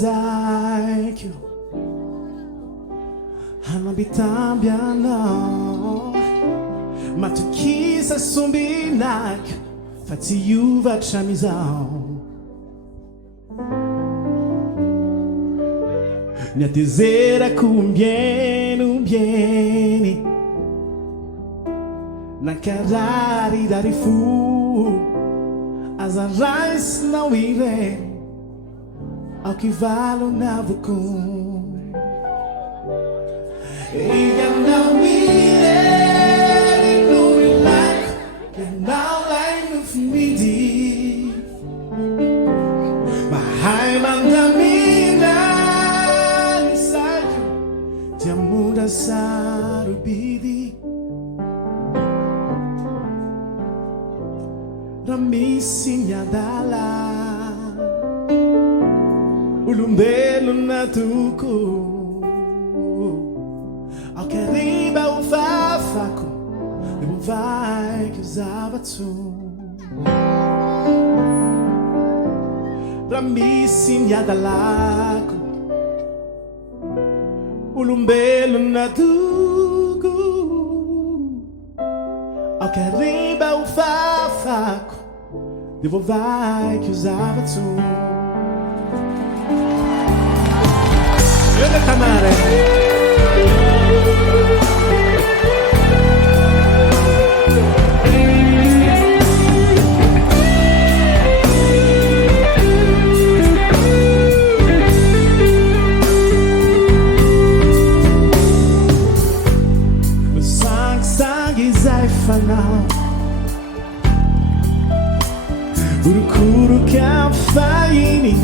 zaiko Hanabitambianao Matukisa sumbinak Fatsiuva chamizao Nyatezera kumbieni bieni Nakarari dari fu Azarais não irei Ao que vale o navucum E não irei no relax E não lá no fumidi Mas ai manda mina Inside Te muda sarubidi Ramisinha dala Ulumbelo na tuku Ao que riba o fafaco Devo vai que usava tu Ramisinha dala Ulumbelo na tuku Ao que riba o fafaco Devo vai que usava tu Eu da Tamara Meu sangue zai fanal Urukuru kafaini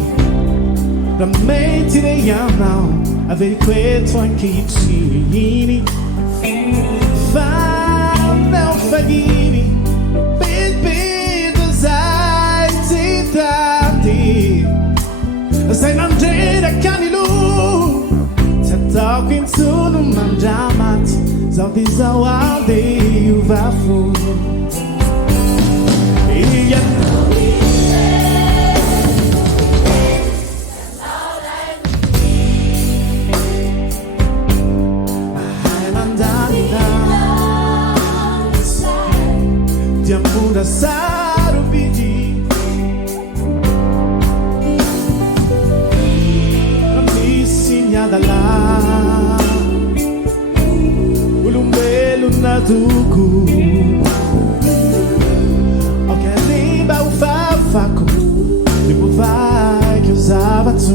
Ramenti de yamnao Averi questo anche i cini Fanno fagini Baby dosai tanti Sei non gira canilu Se tocco in su non mangia matti Zauti zawaldi uva fu Muda sarubidi Ramisinha dala Ulumbelo na tuku Ao que arriba o fafaco Devo vai que usava tu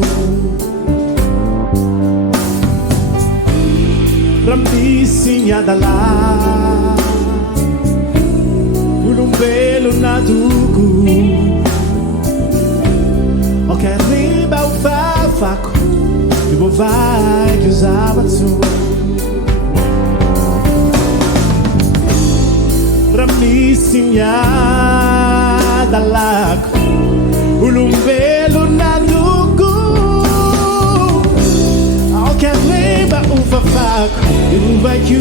Ramisinha dala Pelo na tugu O que arriba o fafaco Devo vai que usava tu Ramisinha da lago Ulumbelo na tugu O que arriba o fafaco Devo vai que